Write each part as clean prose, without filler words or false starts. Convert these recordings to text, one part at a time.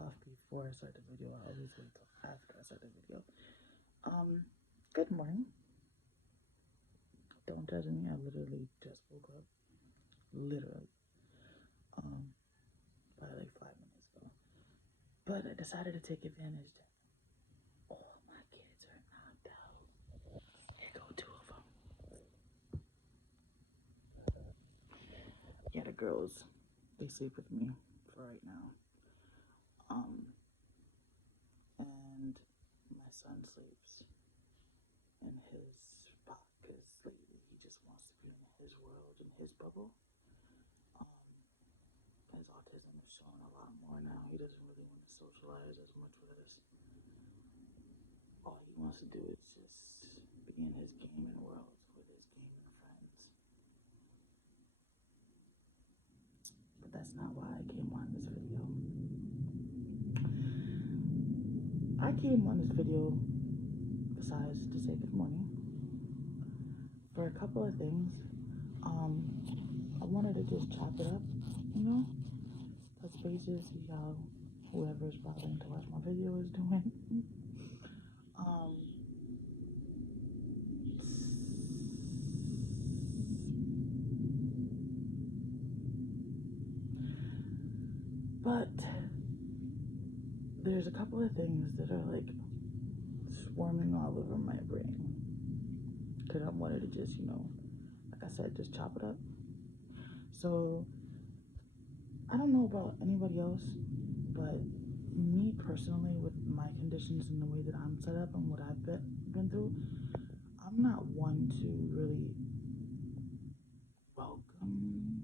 off before I start the video. I always wait till after I start the video. Good morning. Don't judge me. I literally just woke up. Literally. Probably like 5 minutes ago. But I decided to take advantage that all my kids are knocked out. Here go two of them. Yeah, the girls, they sleep with me for right now. And my son sleeps in his spot because lately he just wants to be in his world, in his bubble. His autism is showing a lot more now. He doesn't really want to socialize as much with us. All he wants to do is just be in his gaming world with his gaming friends. But that's not why I came on this video. I came on this video besides to say good morning for a couple of things. I wanted to just chop it up, touch bases, see how whoever's bothering to watch my video is doing. But there's a couple of things that are like swarming all over my brain. Because I wanted to just, like I said, just chop it up. So, I don't know about anybody else, but me personally, with my conditions and the way that I'm set up and what I've been through, I'm not one to really welcome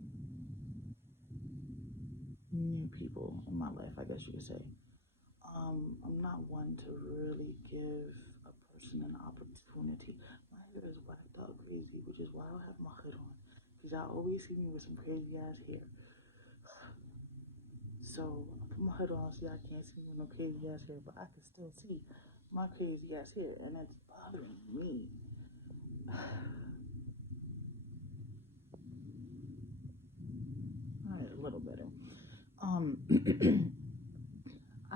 new people in my life, I guess you could say. I'm not one to really give a person an opportunity. My hair is whacked out crazy, which is why I have my hood on. Because y'all always see me with some crazy ass hair. So I put my hood on so y'all can't see me with no crazy ass hair, but I can still see my crazy ass hair, and it's bothering me. Alright, a little better.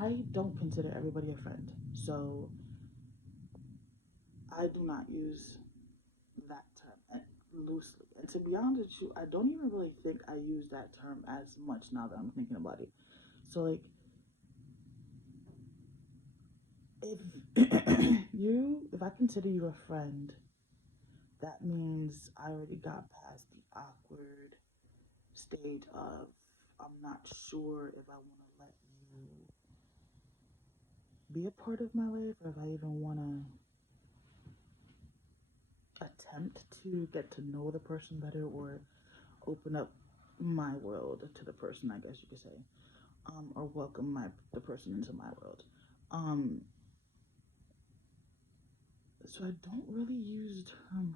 I don't consider everybody a friend, so I do not use that term loosely. And to be honest with you, I don't even really think I use that term as much now that I'm thinking about it. So like, if I consider you a friend, that means I already got past the awkward stage of I'm not sure if I want to let you be a part of my life, or if I even want to attempt to get to know the person better, or open up my world to the person, I guess you could say, or welcome the person into my world. So I don't really use the term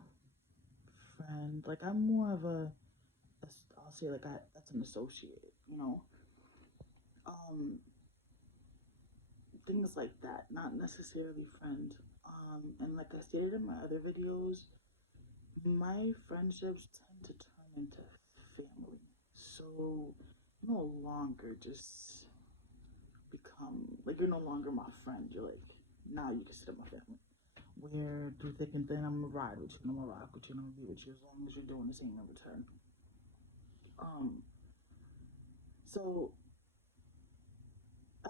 friend. Like, I'm more of I'll say like that's an associate, things like that, not necessarily friend. And like I stated in my other videos, my friendships tend to turn into family. So you no longer just become like, you're no longer my friend. You're like, now you consider my family. Where through thick and thin, I'm gonna ride with you, and I'm gonna rock with you, and I'm gonna be with you as long as you're doing the same in return. So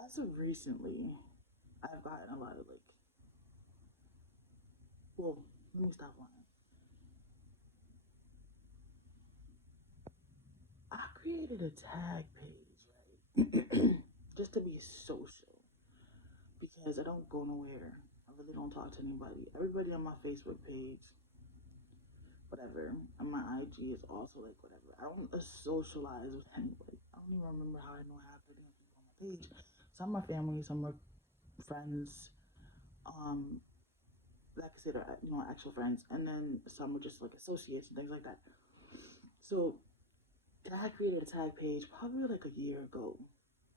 as of recently, I've gotten a lot of like, well, let me stop lying. I created a tag page, right? Just to be social. Because I don't go nowhere. I really don't talk to anybody. Everybody on my Facebook page, whatever. And my IG is also like whatever. I don't socialize with anybody. I don't even remember how I know half the damn people on my page. Some are family, some are friends. Like I said, actual friends, and then some are just like associates and things like that. So I created a tag page probably like a year ago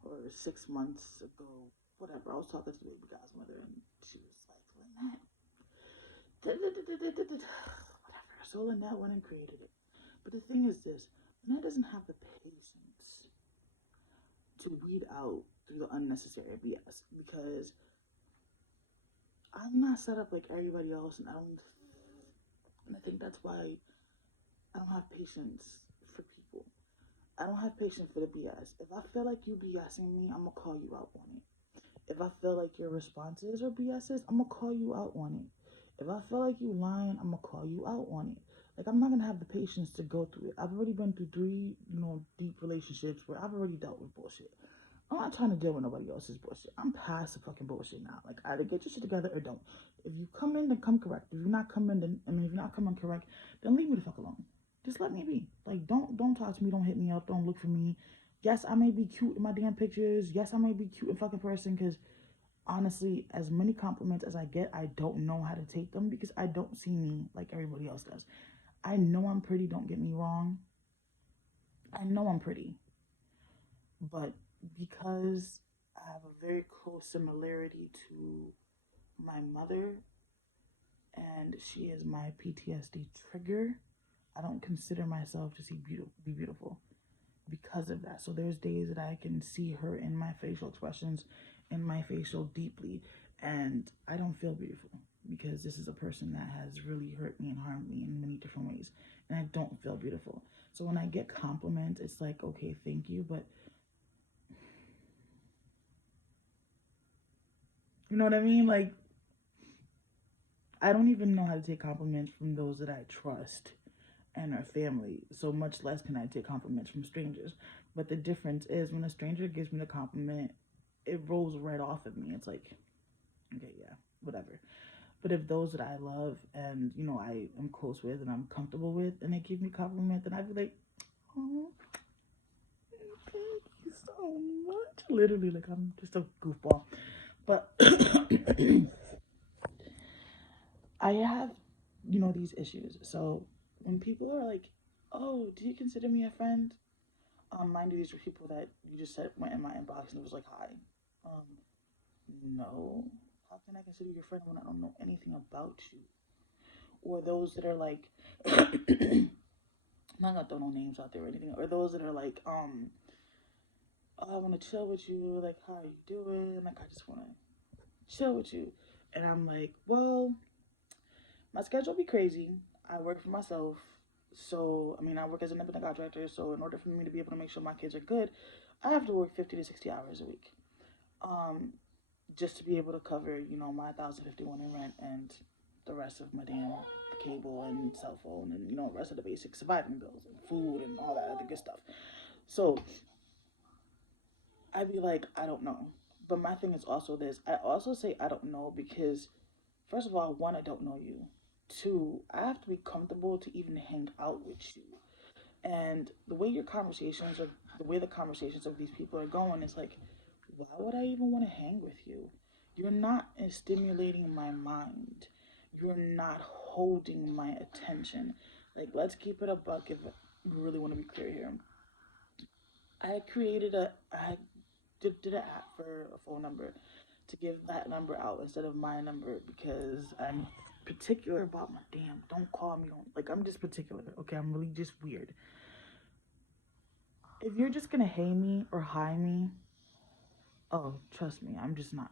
or 6 months ago, whatever. I was talking to the baby guy's mother, and she was like, Linette, whatever. So Linette went and created it. But the thing is this, Linette doesn't have the patience to weed out through the unnecessary BS because I'm not set up like everybody else, and I think that's why I don't have patience for people. I don't have patience for the BS. If I feel like you BSing me, I'm gonna call you out on it. If I feel like your responses are BS's, I'm gonna call you out on it. If I feel like you lying, I'm gonna call you out on it. Like I'm not gonna have the patience to go through it. I've already been through three, deep relationships where I've already dealt with bullshit. I'm not trying to deal with nobody else's bullshit. I'm past the fucking bullshit now. Like either get your shit together or don't. If you come in, then come correct. If you're not coming, then if you're not coming correct, then leave me the fuck alone. Just let me be. Like don't talk to me. Don't hit me up. Don't look for me. Yes, I may be cute in my damn pictures. Yes, I may be cute in fucking person. Because honestly, as many compliments as I get, I don't know how to take them because I don't see me like everybody else does. I know I'm pretty. Don't get me wrong. I know I'm pretty. But because I have a very close similarity to my mother and she is my PTSD trigger, I don't consider myself to be beautiful because of that. So there's days that I can see her in my facial expressions, in my facial deeply, and I don't feel beautiful because this is a person that has really hurt me and harmed me in many different ways, and I don't feel beautiful. So when I get compliments, it's like, okay, thank you, but you know what I mean? Like, I don't even know how to take compliments from those that I trust and our family. So much less can I take compliments from strangers. But the difference is when a stranger gives me the compliment, it rolls right off of me. It's like, okay, yeah, whatever. But if those that I love and I am close with and I'm comfortable with, and they give me compliment, then I'd be like, oh, thank you so much. Literally, like I'm just a goofball. But I have, these issues. So when people are like, "Oh, do you consider me a friend?" Mind you, these were people that you just said went in my inbox and it was like, "Hi." Um, no. How can I consider you a friend when I don't know anything about you? Or those that are like, I'm not gonna throw no names out there or anything. Or those that are like, oh, I want to chill with you. Like, how are you doing? Like, I just want to chill with you. And I'm like, well, my schedule be crazy. I work for myself. So, I mean, I work as an independent contractor. So, in order for me to be able to make sure my kids are good, I have to work 50 to 60 hours a week. Um, just to be able to cover, my 1,051 in rent and the rest of my damn cable and cell phone and, the rest of the basic surviving bills and food and all that other good stuff. So, I'd be like, I don't know. But my thing is also this. I also say I don't know because, first of all, one, I don't know you. Two, I have to be comfortable to even hang out with you. And the way the conversations of these people are going is like, why would I even want to hang with you? You're not stimulating my mind. You're not holding my attention. Like, let's keep it a buck if we really want to be clear here. I did an app for a phone number to give that number out instead of my number because I'm particular about my damn. Don't call me on. Like, I'm just particular. Okay, I'm really just weird. If you're just gonna hey me or hi me, oh, trust me, I'm just not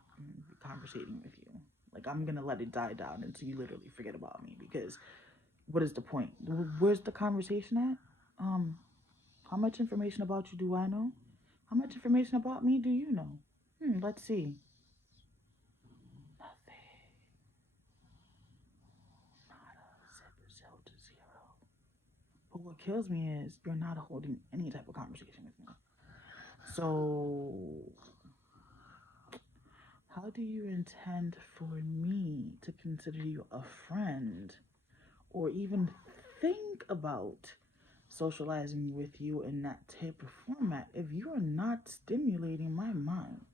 conversating with you. Like, I'm gonna let it die down until you literally forget about me because what is the point? Where's the conversation at? How much information about you do I know? How much information about me do you know? Let's see. Nothing. Nada. Zero to zero. But what kills me is you're not holding any type of conversation with me. So, how do you intend for me to consider you a friend or even think about socializing with you in that type of format if you are not stimulating my mind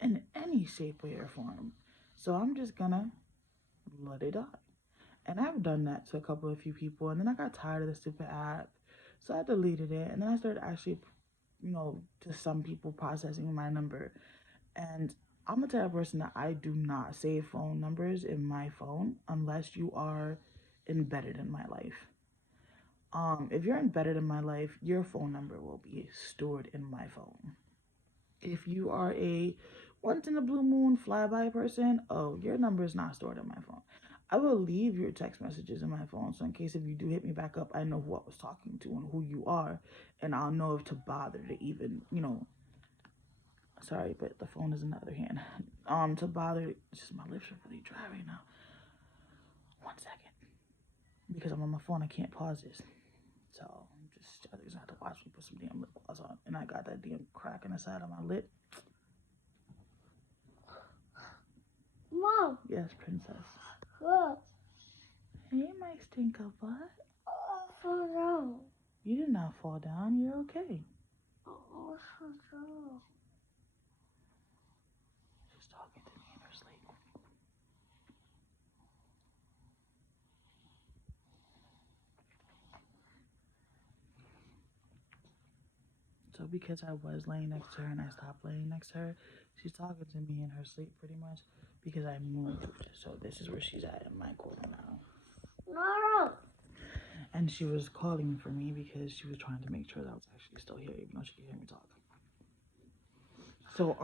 in any shape, way, or form? So I'm just gonna let it die. And I've done that to a few people, and then I got tired of the stupid app, so I deleted it. And then I started actually, to some people processing my number. And I'm the type of person that I do not save phone numbers in my phone unless you are embedded in my life. If you're embedded in my life, your phone number will be stored in my phone. If you are a once in a blue moon flyby person, oh, your number is not stored on my phone. I will leave your text messages in my phone, so in case if you do hit me back up, I know who I was talking to and who you are, and I'll know if to bother to even, sorry, but the phone is in the other hand. To bother, it's just my lips are really dry right now. 1 second, because I'm on my phone, I can't pause this. So I just have to watch me put some damn lip gloss on, and I got that damn crack in the side of my lip. Mom. Yes, princess. Look. Hey, my stinker butt. Fall down. You did not fall down. You're okay. Oh, fall down. She's talking to me in her sleep. So because I was laying next to her and I stopped laying next to her, she's talking to me in her sleep pretty much because I moved. So this is where she's at in my corner now. No. And she was calling for me because she was trying to make sure that I was actually still here, even though she could hear me talk. So,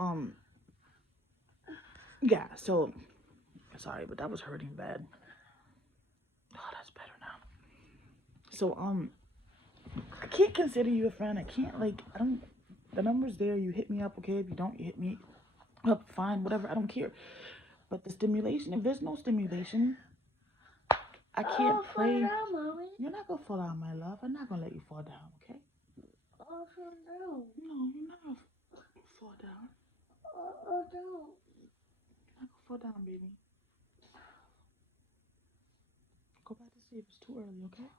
yeah, so, sorry, but that was hurting bad. Oh, that's better now. So, I can't consider you a friend. I can't, the number's there. You hit me up, okay? If you don't, you hit me up, fine, whatever. I don't care. But the stimulation, if there's no stimulation, I can't play. Fall down, Mommy. You're not gonna fall down, my love. I'm not gonna let you fall down, okay? Fall down. No, you're not gonna fall down. Fall down. You're not gonna fall down, baby. Go back to sleep. It's too early, okay?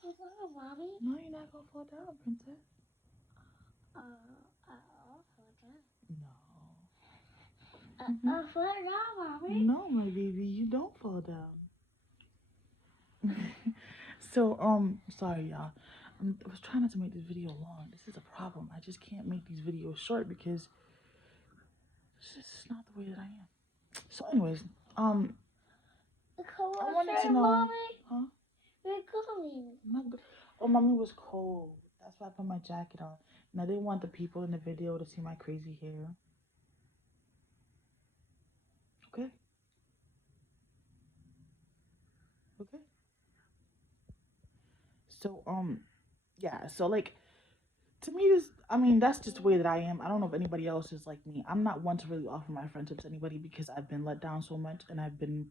Fall down, Mommy. No, you're not gonna fall down, princess. I'll fall down. No. I'll fall down, Mommy. No, my baby, you don't fall down. So, sorry, y'all. I was trying not to make this video long. This is a problem. I just can't make these videos short because it's just not the way that I am. So, anyways, I wanted to know, Mommy. huh? You're coming. Not good. Oh, mommy was cold. That's why I put my jacket on. And I didn't want the people in the video to see my crazy hair. Okay. Okay. So, yeah. So, to me, that's just the way that I am. I don't know if anybody else is like me. I'm not one to really offer my friendships to anybody because I've been let down so much and I've been,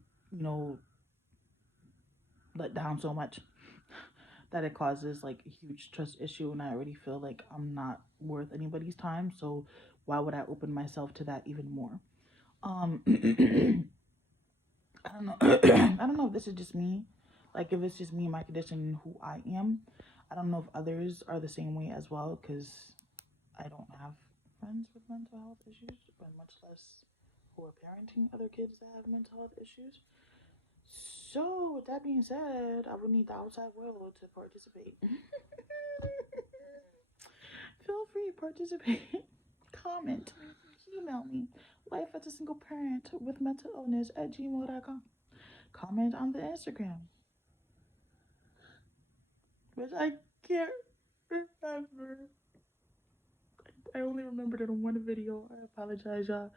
let down so much that it causes like a huge trust issue, and I already feel like I'm not worth anybody's time. So why would I open myself to that even more? I don't know. I don't know if this is just me. Like, if it's just me, my condition, and who I am. I don't know if others are the same way as well, because I don't have friends with mental health issues, but much less who are parenting other kids that have mental health issues. So, with that being said, I would need the outside world to participate. Feel free to participate. Comment. Email me. Life as a single parent with mental illness at gmail.com. Comment on the Instagram, which I can't remember. I only remembered it on one video. I apologize, y'all.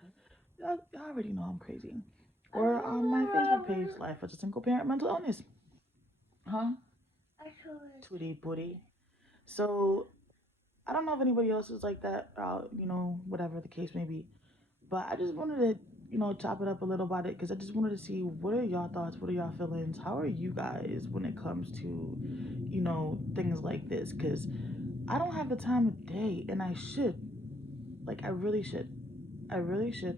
Y'all already know I'm crazy. Or on my Facebook page, Life as a Single Parent Mental Illness. Huh? Tootie booty. So, I don't know if anybody else is like that, whatever the case may be. But I just wanted to, chop it up a little about it because I just wanted to see what are y'all thoughts, what are y'all feelings, how are you guys when it comes to, things like this? Because I don't have the time of day, and I should. Like, I really should. I really should,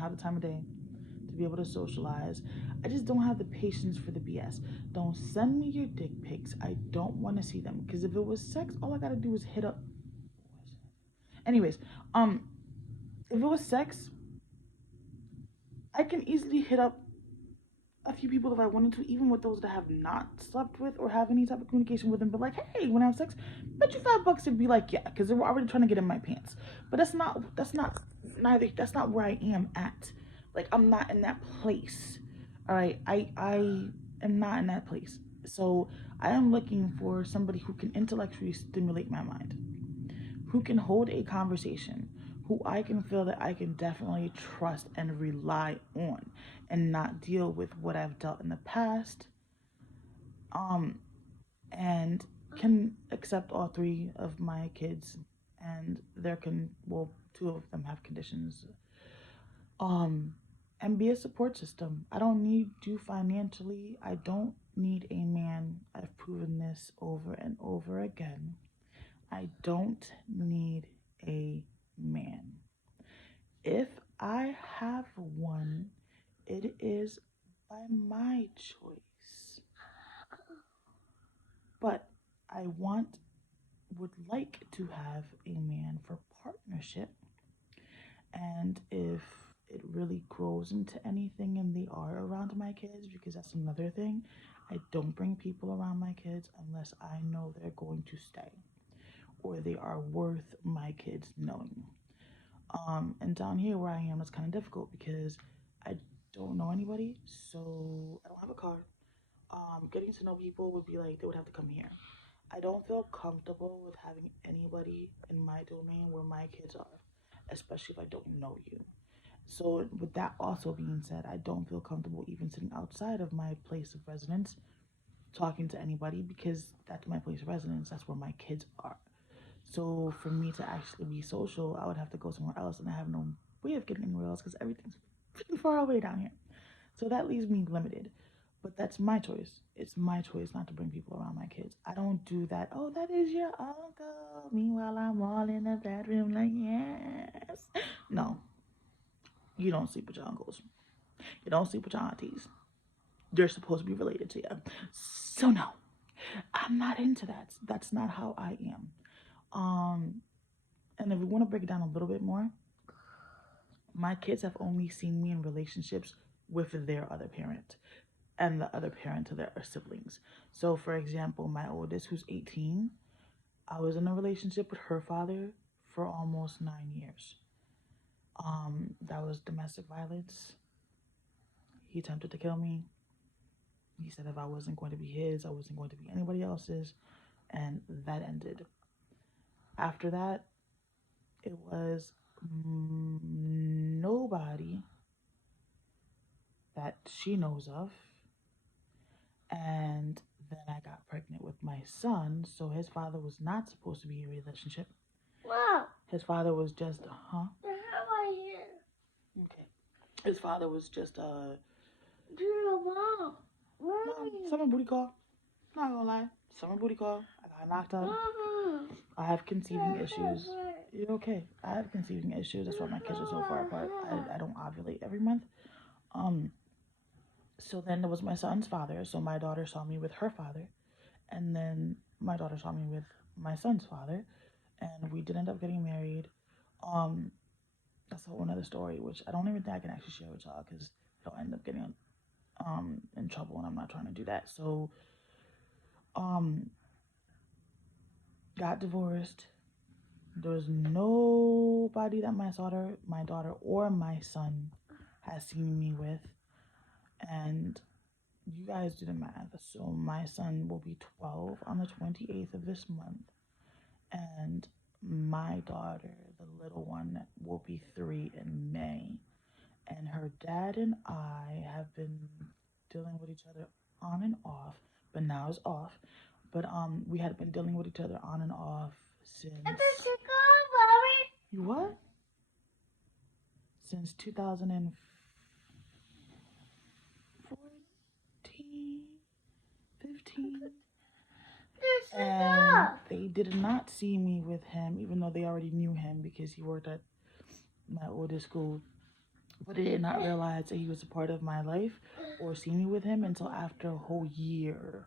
have the time of day to be able to socialize. I just don't have the patience for the BS. Don't send me your dick pics. I don't want to see them. Because if it was sex, all I gotta do is hit up. Anyways, if it was sex, I can easily hit up a few people if I wanted to, even with those that I have not slept with or have any type of communication with them. But like, hey, when I have sex, bet you $5 it'd be like, yeah, because they were already trying to get in my pants. But that's not where I am at. Like, I'm not in that place. All right, I am not in that place. So I am looking for somebody who can intellectually stimulate my mind, who can hold a conversation, who I can feel that I can definitely trust and rely on and not deal with what I've dealt in the past. Um, and can accept all three of my kids, and two of them have conditions. Um, and be a support system. I don't need you financially. I don't need a man. I've proven this over and over again. I don't need a man. If I have one, it is by my choice. But I would like to have a man for partnership. And if it really grows into anything and they are around my kids, because that's another thing, I don't bring people around my kids unless I know they're going to stay or they are worth my kids knowing. And down here where I am, it's kind of difficult because I don't know anybody, so I don't have a car. Getting to know people would be like they would have to come here. I don't feel comfortable with having anybody in my domain where my kids are, especially if I don't know you. So, with that also being said, I don't feel comfortable even sitting outside of my place of residence talking to anybody because that's my place of residence. That's where my kids are. So, for me to actually be social, I would have to go somewhere else, and I have no way of getting anywhere else because everything's freaking far away down here. So, that leaves me limited. But that's my choice. It's my choice not to bring people around my kids. I don't do that. Oh, that is your uncle. Meanwhile, I'm all in the bedroom like, yes. No, you don't sleep with your uncles. You don't sleep with your aunties. They're supposed to be related to you. So no, I'm not into that. That's not how I am. Um, and if we want to break it down a little bit more, my kids have only seen me in relationships with their other parent and the other parent to their siblings. So, for example, my oldest, who's 18, I was in a relationship with her father for almost 9 years. That was domestic violence. He attempted to kill me. He said if I wasn't going to be his, I wasn't going to be anybody else's, and that ended. After that, it was nobody that she knows of, and then I got pregnant with my son, so his father was not supposed to be in a relationship. Wow. His father was just, huh? How I here? Okay. His father was just, Dear mom. Where are you? summer booty call. Not gonna lie. Summer booty call. I got knocked up. I have conceiving issues. You're okay. I have conceiving issues. That's why my kids are so far apart. I don't ovulate every month. So then there was my son's father. So my daughter saw me with her father. And then my daughter saw me with my son's father. And we did end up getting married. That's a whole another story, which I don't even think I can actually share with y'all because it'll end up getting in trouble, and I'm not trying to do that. So um got divorced. There was nobody that my daughter or my son has seen me with. And you guys do the math. So my son will be 12 on the 28th of this month. And my daughter, the little one, will be 3 in May. And her dad and I have been dealing with each other on and off, but now it's off. But we had been dealing with each other on and off since you what? Since 2014, 15. And they did not see me with him, even though they already knew him because he worked at my oldest school. But they did not realize that he was a part of my life or see me with him until after a whole year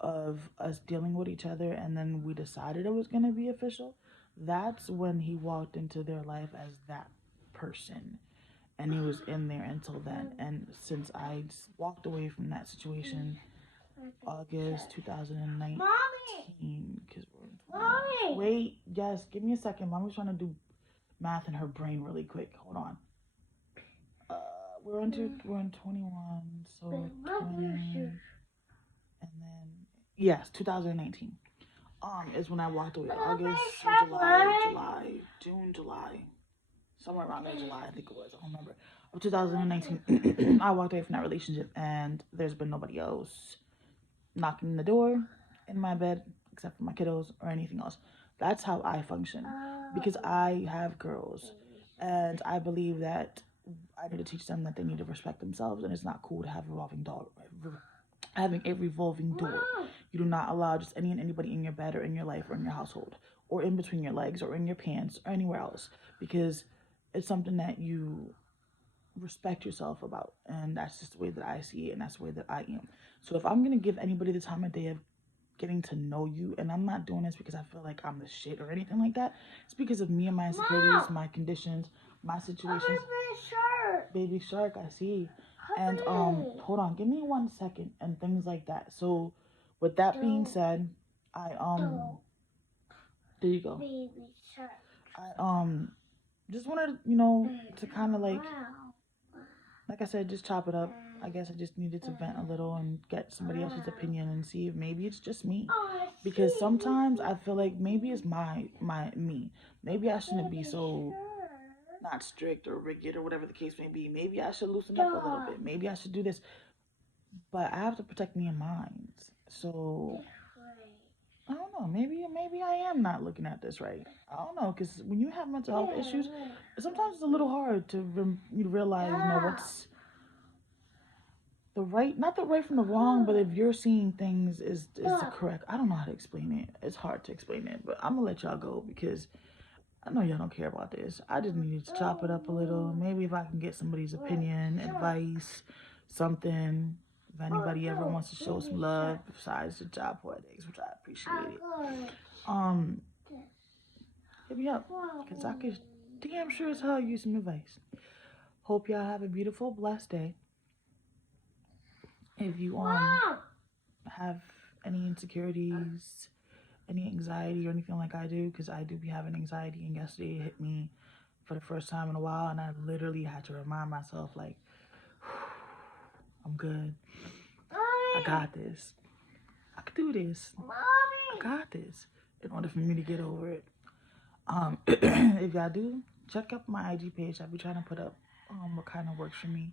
of us dealing with each other, and then we decided it was going to be official. That's when he walked into their life as that person, and he was in there until then. And since I walked away from that situation August 2019, because we're wait, yes, give me a second. Mommy's trying to do math in her brain really quick. Hold on. We're in 21, so 20, and then yes, 2019. is when I walked away. August, June, July. Somewhere around there, July, I think it was. I don't remember. Of 2019, I walked away from that relationship, and there's been nobody else knocking the door in my bed except for my kiddos or anything else. That's how I function because I have girls, and I believe that I need to teach them that they need to respect themselves, and it's not cool to have having a revolving door. You do not allow just any and anybody in your bed or in your life or in your household or in between your legs or in your pants or anywhere else, because it's something that you respect yourself about, and that's just the way that I see it, and that's the way that I am. So if I'm gonna give anybody the time of day of getting to know you, and I'm not doing this because I feel like I'm the shit or anything like that, it's because of me and my insecurities, my conditions, my situations. Baby shark, I see. And hold on, give me 1 second, and things like that. So with that being said, I there you go. Baby shark. I just wanted, to kind of like I said, just chop it up. I guess I just needed to vent a little and get somebody else's opinion and see if maybe it's just me. Because sometimes I feel like maybe it's me. Maybe I shouldn't be so not strict or rigid or whatever the case may be. Maybe I should loosen up a little bit. Maybe I should do this. But I have to protect me and mine. So I don't know. Maybe I am not looking at this right. I don't know, because when you have mental health issues, sometimes it's a little hard to realize, what's the right, not the right from the wrong, but if you're seeing things is the correct. I don't know how to explain it. It's hard to explain it, but I'm gonna let y'all go because I know y'all don't care about this. I just needed to chop it up a little. Maybe if I can get somebody's opinion, advice, something. If anybody ever wants to show some love besides the job poetics, which I appreciate it. Hit me up, because I could damn sure as hell use some advice. Hope y'all have a beautiful, blessed day. If you have any insecurities, any anxiety or anything like I do, because I do be having anxiety, and yesterday it hit me for the first time in a while, and I literally had to remind myself, like, I'm good. I got this. I could do this. I got this. In order for me to get over it. If y'all do, check out my IG page. I'll be trying to put up what kind of works for me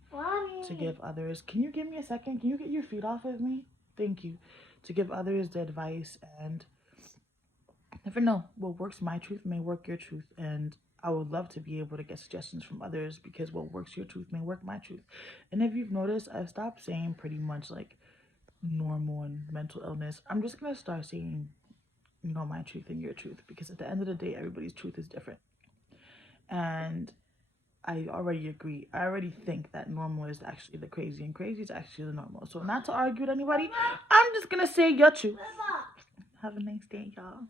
to give others. Can you give me a second? Can you get your feet off of me? Thank you. To give others the advice, and never know, what works my truth may work your truth, and I would love to be able to get suggestions from others, because what works your truth may work my truth. And if you've noticed, I've stopped saying pretty much like normal and mental illness. I'm just gonna start saying, my truth and your truth, because at the end of the day, everybody's truth is different. And I already agree. I already think that normal is actually the crazy, and crazy is actually the normal. So not to argue with anybody, I'm just gonna say your truth. Have a nice day, y'all.